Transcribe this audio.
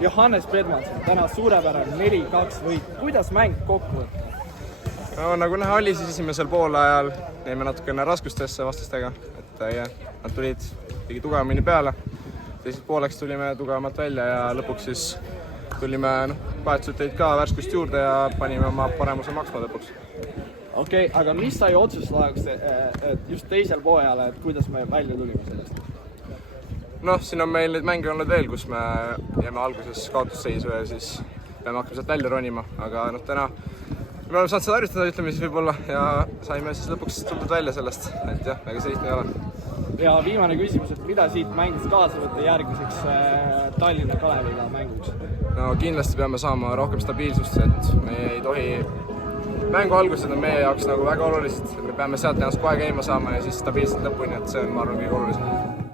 Johannes Pedmanson, täna suurepärane 4-2 võit. Kuidas mäng kokku võtta? No, nagu näha oli, siis esimesel poolajal jäime natukene raskustesse vastastega, et nad tulid tegi tugevamini peale. Teiselt pooleks tulime tugevamalt välja ja lõpuks siis tulime, vahetused tõid ka värskust juurde ja panime oma paremuse maksma lõpuks. Okei, aga mis sai otsustajaks just teisel poolajal, et kuidas me välja tulime sellest? Siin on meil neid mänge olnud veel, kus me jääme alguses kaotusseisu ja siis peame hakkama sealt välja ronima, aga täna me oleme saanud seda harjutada, ütleme siis võib-olla, ja saime siis lõpuks tuldud välja sellest, et jah, ega see lihtne ei ole. Ja viimane küsimus, et mida siit mängust kaasa võtta järgmiseks Tallinna Kaleviga mänguks? No kindlasti peame saama rohkem stabiilsust, et me ei tohi mängu algused on meie jaoks nagu väga olulised, et me peame sealt ennast kohe käima saama ja siis stabiilselt lõpuni, et see on, ma arvan, kõige olulisem.